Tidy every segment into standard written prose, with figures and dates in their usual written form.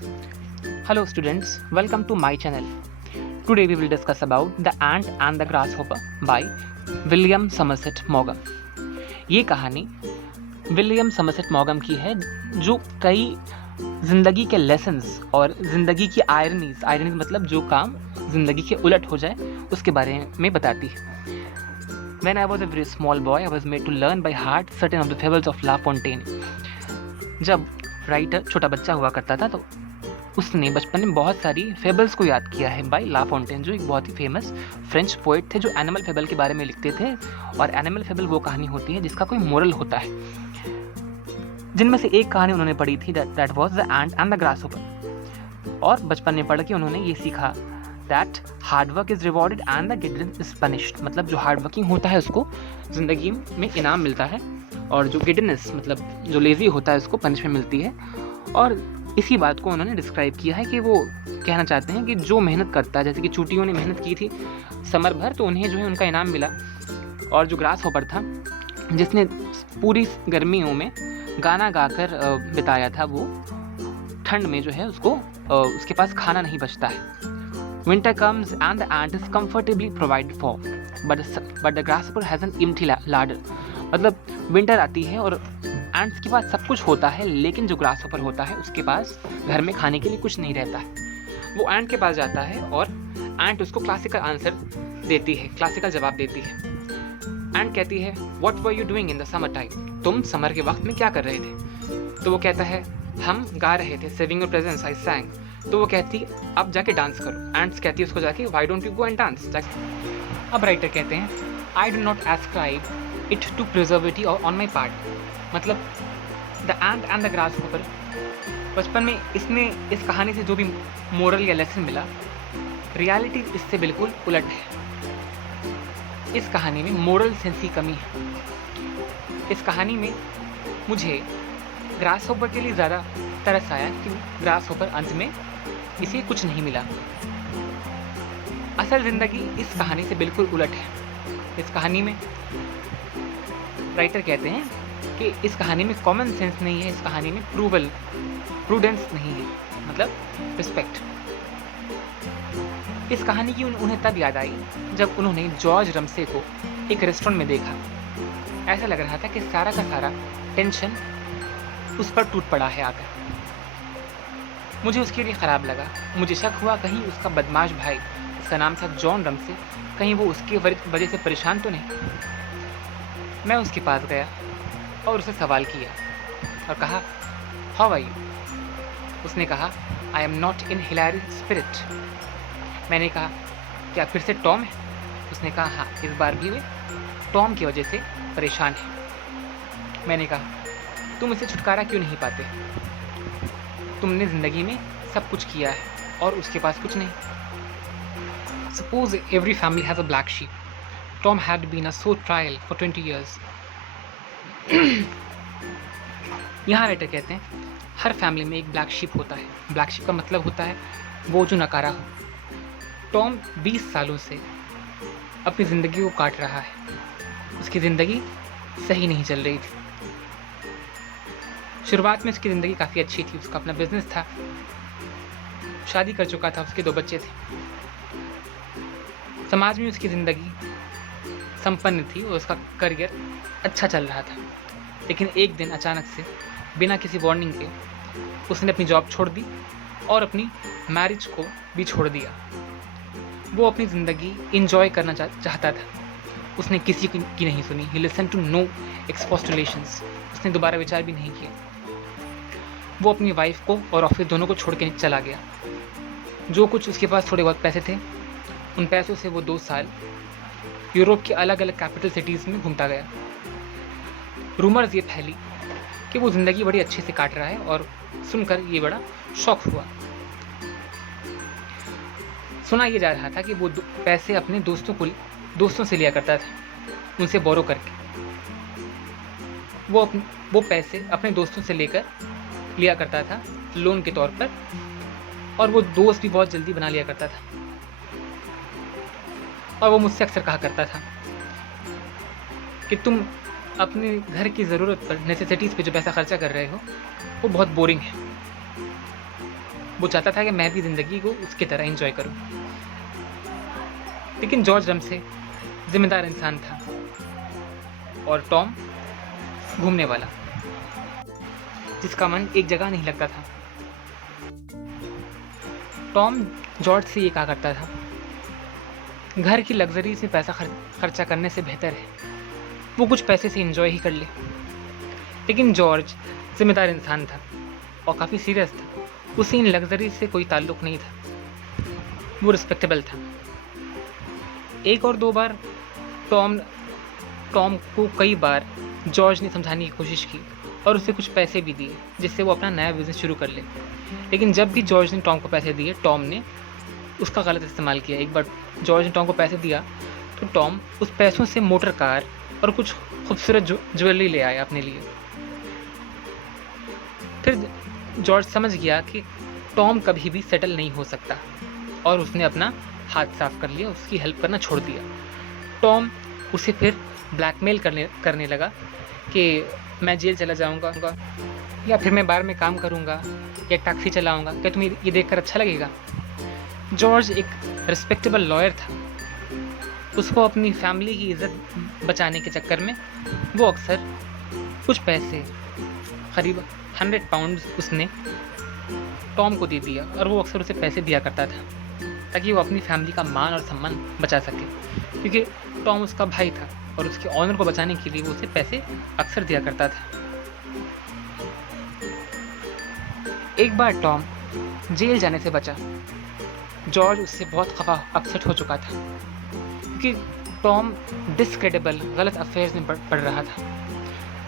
Hello students, welcome to my channel. Today we will discuss about The Ant and the Grasshopper by William Somerset मॉगम। ये कहानी William Somerset मॉगम की है जो कई ज़िंदगी के लेसन्स और ज़िंदगी की आयरनीज मतलब जो काम ज़िंदगी के उलट हो जाए उसके बारे में बताती है। When I was a very small boy, I was made to learn by heart certain of the fables of La Fontaine. जब राइटर छोटा बच्चा हुआ करता था तो उसने बचपन में बहुत सारी फेबल्स को याद किया है बाय ला फोंटेन, जो एक बहुत ही फेमस फ्रेंच पोइट थे जो एनिमल फेबल के बारे में लिखते थे। और एनिमल फेबल वो कहानी होती है जिसका कोई मोरल होता है। जिनमें से एक कहानी उन्होंने पढ़ी थी that was the ant and the grasshopper. और बचपन में पढ़ के उन्होंने ये सीखा that hard work is rewarded and the giddiness is punished. मतलब जो हार्ड वर्किंग होता है उसको ज़िंदगी में इनाम मिलता है और जो गिडनेस मतलब जो लेज़ी होता है उसको पनिशमेंट मिलती है। और इसी बात को उन्होंने डिस्क्राइब किया है कि वो कहना चाहते हैं कि जो मेहनत करता है, जैसे कि चूटियों ने मेहनत की थी समर भर तो उन्हें जो है उनका इनाम मिला। और जो ग्रास हॉपर था जिसने पूरी गर्मियों में गाना गाकर बिताया था, वो ठंड में जो है उसको उसके पास खाना नहीं बचता है। Winter comes and the ant is comfortably provided for but the grass hopper has an empty लाडर। मतलब विंटर आती है और एंट्स के पास सब कुछ होता है, लेकिन जो ग्रास हॉपर होता है उसके पास घर में खाने के लिए कुछ नहीं रहता है। वो एंट के पास जाता है और एंट उसको क्लासिकल आंसर देती है, क्लासिकल जवाब देती है। एंट कहती है what were you doing in the summer time, तुम समर के वक्त में क्या कर रहे थे? तो वो कहता है हम गा रहे थे, सेविंग योर प्रेजेंस आई सैंग। तो वो कहती अब जाके डांस करो। एंट्स कहती है उसको जाके why don't you go and dance. अब राइटर कहते हैं I do not ascribe it to preservative on my part. मतलब the ant and the grasshopper, बचपन में इसने इस कहानी से जो भी मोरल या लेसन मिला, रियलिटी इससे बिल्कुल उलट है। इस कहानी में मोरल सेंस की कमी है। इस कहानी में मुझे ग्रास हॉपर के लिए ज़्यादा तरस आया कि ग्रास हॉपर अंत में इसे कुछ नहीं मिला। असल ज़िंदगी इस कहानी से बिल्कुल उलट है। इस कहानी में राइटर कहते हैं कि इस कहानी में कॉमन सेंस नहीं है, इस कहानी में प्रूडेंस नहीं है, मतलब रिस्पेक्ट। इस कहानी की उन्हें तब याद आई जब उन्होंने जॉर्ज रमसे को एक रेस्टोरेंट में देखा। ऐसा लग रहा था कि सारा का सारा टेंशन उस पर टूट पड़ा है आकर। मुझे उसके लिए ख़राब लगा। मुझे शक हुआ कहीं उसका बदमाश भाई, उसका नाम था जॉन रमसे, कहीं वो उसकी वजह से परेशान तो नहीं। मैं उसके पास गया और उससे सवाल किया और कहा हाउ आर यू। उसने कहा I am not in Hillary spirit. मैंने कहा क्या फिर से टॉम है? उसने कहा हाँ, इस बार भी वे टॉम की वजह से परेशान है। मैंने कहा तुम इसे छुटकारा क्यों नहीं पाते? तुमने ज़िंदगी में सब कुछ किया है और उसके पास कुछ नहीं। Suppose every family has a black sheep. Tom had been a sore trial for 20 years. यहाँ राइटर कहते हैं हर फैमिली में एक ब्लैक शिप होता है। ब्लैक शिप का मतलब होता है वो जो नकारा हो। टॉम 20 सालों से अपनी ज़िंदगी को काट रहा है। उसकी ज़िंदगी सही नहीं चल रही थी। शुरुआत में उसकी ज़िंदगी काफ़ी अच्छी थी। उसका अपना बिजनेस था, शादी कर चुका था, उसके 2 बच्चे थे। समाज में उसकी ज़िंदगी संपन्न थी और उसका करियर अच्छा चल रहा था। लेकिन एक दिन अचानक से बिना किसी वार्निंग के उसने अपनी जॉब छोड़ दी और अपनी मैरिज को भी छोड़ दिया। वो अपनी ज़िंदगी इंजॉय करना चाहता था। उसने किसी की नहीं सुनी। He listen to no expostulations. उसने दोबारा विचार भी नहीं किया। वो अपनी वाइफ को और ऑफिस दोनों को छोड़ के चला गया। जो कुछ उसके पास थोड़े बहुत पैसे थे, उन पैसों से वो 2 साल यूरोप के अलग अलग कैपिटल सिटीज़ में घूमता गया। रूमर्स ये फैली कि वो ज़िंदगी बड़ी अच्छे से काट रहा है और सुनकर ये बड़ा शॉक हुआ। सुना ये जा रहा था कि वो पैसे अपने दोस्तों से लिया करता था, उनसे बोरो करके। वो पैसे अपने दोस्तों से लेकर लिया करता था लोन के तौर पर, और वो दोस्त भी बहुत जल्दी बना लिया करता था। और वो मुझसे अक्सर कहा करता था कि तुम अपने घर की ज़रूरत पर, नेसेसिटीज़ पे जो पैसा खर्चा कर रहे हो वो बहुत बोरिंग है। वो चाहता था कि मैं भी ज़िंदगी को उसकी तरह एंजॉय करूं। लेकिन जॉर्ज हमसे जिम्मेदार इंसान था और टॉम घूमने वाला, जिसका मन एक जगह नहीं लगता था। टॉम जॉर्ज से ये कहा करता था, घर की लग्जरी से पैसा खर्चा करने से बेहतर है वो कुछ पैसे से एंजॉय ही कर ले। लेकिन जॉर्ज जिम्मेदार इंसान था और काफ़ी सीरियस था। उसे इन लग्जरी से कोई ताल्लुक़ नहीं था, वो रिस्पेक्टेबल था। एक और दो बार टॉम को कई बार जॉर्ज ने समझाने की कोशिश की और उसे कुछ पैसे भी दिए जिससे वो अपना नया बिजनेस शुरू कर ले। लेकिन जब भी जॉर्ज ने टॉम को पैसे दिए, टॉम ने उसका गलत इस्तेमाल किया। एक बार जॉर्ज ने टॉम को पैसे दिया तो टॉम उस पैसों से मोटर कार और कुछ खूबसूरत ज्वेलरी ले आया अपने लिए। फिर जॉर्ज समझ गया कि टॉम कभी भी सेटल नहीं हो सकता और उसने अपना हाथ साफ कर लिया, उसकी हेल्प करना छोड़ दिया। टॉम उसे फिर ब्लैकमेल करने लगा कि मैं जेल चला जाऊंगा या फिर मैं बार में काम करूंगा या टैक्सी चलाऊंगा, क्या तुम्हें ये देखकर अच्छा लगेगा? जॉर्ज एक रिस्पेक्टेबल लॉयर था। उसको अपनी फैमिली की इज्जत बचाने के चक्कर में वो अक्सर कुछ पैसे, करीब 100 पाउंड उसने टॉम को दे दिया और वो अक्सर उसे पैसे दिया करता था ताकि वो अपनी फैमिली का मान और सम्मान बचा सके, क्योंकि टॉम उसका भाई था और उसके ऑनर को बचाने के लिए वो उसे पैसे अक्सर दिया करता था। एक बार टॉम जेल जाने से बचा। जॉर्ज उससे बहुत खफा अपसेट हो चुका था क्योंकि टॉम डिस्क्रेडिबल गलत अफेयर्स में पड़ रहा था।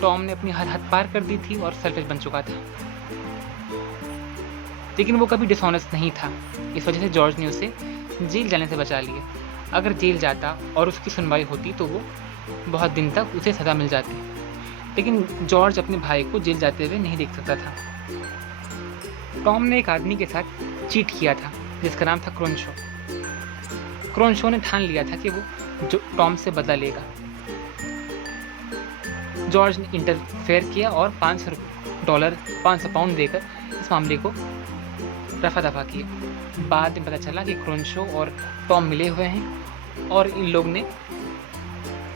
टॉम ने अपनी हद पार कर दी थी और सेल्फिश बन चुका था, लेकिन वो कभी डिसऑनेस्ट नहीं था। इस वजह से जॉर्ज ने उसे जेल जाने से बचा लिया। अगर जेल जाता और उसकी सुनवाई होती तो वो बहुत दिन तक उसे सज़ा मिल जाती, लेकिन जॉर्ज अपने भाई को जेल जाते हुए नहीं देख सकता था। टॉम ने एक आदमी के साथ चीट किया था जिसका नाम था क्रोनशो। क्रोनशो ने ठान लिया था कि वो टॉम से बदला लेगा। जॉर्ज ने इंटरफेयर किया और $500 पाउंड देकर इस मामले को रफा दफा किया। बाद में पता चला कि क्रोनशो और टॉम मिले हुए हैं और इन लोग ने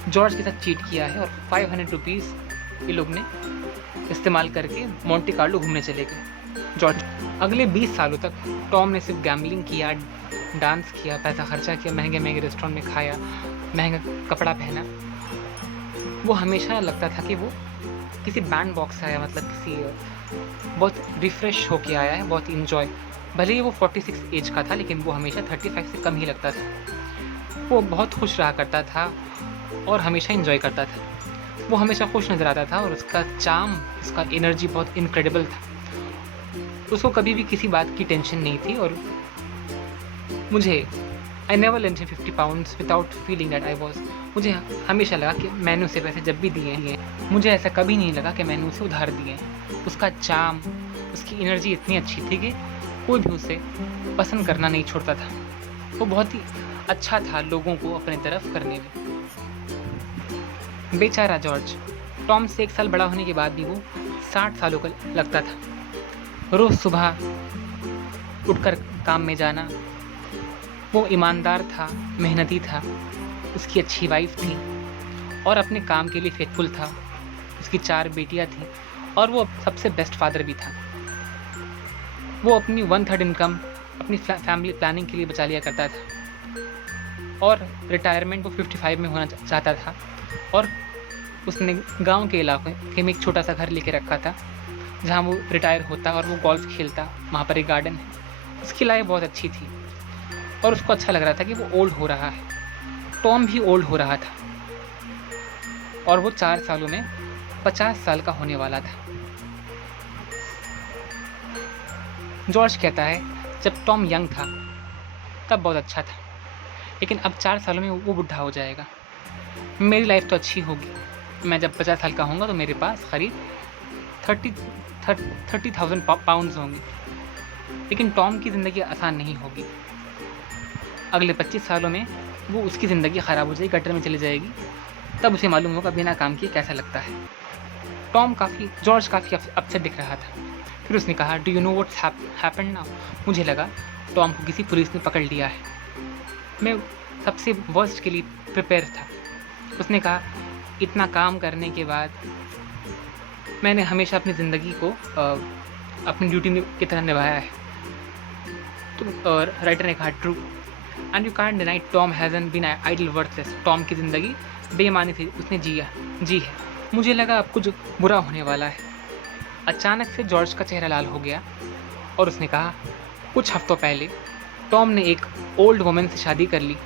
जॉर्ज के साथ चीट किया है और ₹500 ये लोग ने इस्तेमाल करके मोंटे कार्लो घूमने चले गए। जॉर्ज अगले 20 सालों तक टॉम ने सिर्फ गैम्बलिंग किया, डांस किया, पैसा खर्चा किया, महंगे महंगे रेस्टोरेंट में खाया, महंगा कपड़ा पहना। वो हमेशा लगता था कि वो किसी बैंड बॉक्स से आया, मतलब किसी बहुत रिफ्रेश होके आया है, बहुत इंजॉय। भले ही वो 46 एज का था लेकिन वो हमेशा 35 से कम ही लगता था। वो बहुत खुश रहा करता था और हमेशा इंजॉय करता था। वो हमेशा खुश नज़र आता था और उसका चार्म, उसका एनर्जी बहुत इनक्रेडिबल था। उसको कभी भी किसी बात की टेंशन नहीं थी और I never lent him 50 pounds without feeling that I was. मुझे हमेशा लगा कि मैंने उसे पैसे जब भी दिए हैं, मुझे ऐसा कभी नहीं लगा कि मैंने उसे उधार दिए हैं। उसका चार्म, उसकी एनर्जी इतनी अच्छी थी कि कोई भी उसे पसंद करना नहीं छोड़ता था। वो बहुत ही अच्छा था लोगों को अपने तरफ करने में। बेचारा जॉर्ज टॉम से 1 साल बड़ा होने के बाद भी वो 60 सालों का लगता था। रोज़ सुबह उठकर काम में जाना। वो ईमानदार था, मेहनती था, उसकी अच्छी वाइफ थी और अपने काम के लिए फेथफुल था। उसकी 4 बेटियां थीं और वो सबसे बेस्ट फादर भी था। वो अपनी 1/3 इनकम अपनी फैमिली प्लानिंग के लिए बचा लिया करता था और रिटायरमेंट वो 55 में होना चाहता था और उसने गांव के इलाके में एक छोटा सा घर लेके रखा था जहां वो रिटायर होता और वो गोल्फ खेलता। वहाँ पर एक गार्डन है। उसकी लाइफ बहुत अच्छी थी और उसको अच्छा लग रहा था कि वो ओल्ड हो रहा है। टॉम भी ओल्ड हो रहा था और वो 4 सालों में 50 साल का होने वाला था। जॉर्ज कहता है जब टॉम यंग था तब बहुत अच्छा था, लेकिन अब 4 सालों में वो बुढ़ा हो जाएगा। मेरी लाइफ तो अच्छी होगी। मैं जब 50 साल का होऊंगा तो मेरे पास करीब 30,000 पाउंड्स होंगे, लेकिन टॉम की ज़िंदगी आसान नहीं होगी। अगले 25 सालों में वो उसकी ज़िंदगी ख़राब हो जाएगी, गटर में चली जाएगी। तब उसे मालूम होगा बिना काम किए कैसा लगता है। जॉर्ज काफ़ी अपसेट दिख रहा था। फिर उसने कहा, do you know what's happened now? मुझे लगा टॉम को किसी पुलिस ने पकड़ लिया है। मैं सबसे वर्स्ट के लिए प्रिपेयर था। उसने कहा, इतना काम करने के बाद मैंने हमेशा अपनी ज़िंदगी को अपनी ड्यूटी की तरह निभाया है। तो राइटर ने कहा, true and you can't deny Tom hasn't been idle worthless. Tom की ज़िंदगी बेईमानी से उसने जी है। मुझे लगा अब कुछ बुरा होने वाला है। अचानक से जॉर्ज का चेहरा लाल हो गया और उसने कहा, कुछ हफ्तों पहले टॉम ने एक ओल्ड वुमन से शादी कर ली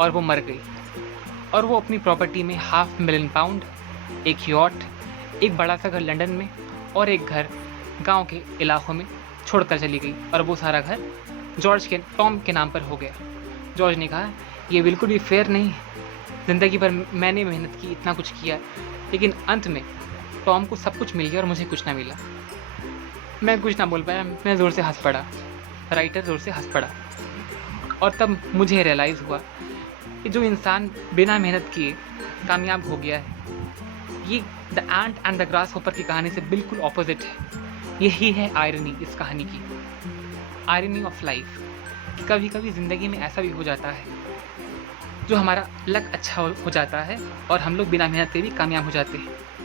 और वो मर गई, और वो अपनी प्रॉपर्टी में £500,000, एक यॉट, एक बड़ा सा घर लंदन में और एक घर गांव के इलाकों में छोड़कर चली गई, और वो सारा घर टॉम के नाम पर हो गया। जॉर्ज ने कहा, ये बिल्कुल भी फेयर नहीं। ज़िंदगी भर मैंने मेहनत की, इतना कुछ किया, लेकिन अंत में टॉम को सब कुछ मिल गया और मुझे कुछ ना मिला। मैं कुछ ना बोल पाया, मैं ज़ोर से हंस पड़ा। राइटर ज़ोर से हंस पड़ा और तब मुझे रियलाइज़ हुआ कि जो इंसान बिना मेहनत किए कामयाब हो गया है, ये the ant and the grass hopper की कहानी से बिल्कुल ऑपोजिट है। यही है आयरनी इस कहानी की, आयरनी ऑफ लाइफ। कभी कभी ज़िंदगी में ऐसा भी हो जाता है, जो हमारा लक अच्छा हो जाता है और हम लोग बिना मेहनत के भी कामयाब हो जाते हैं।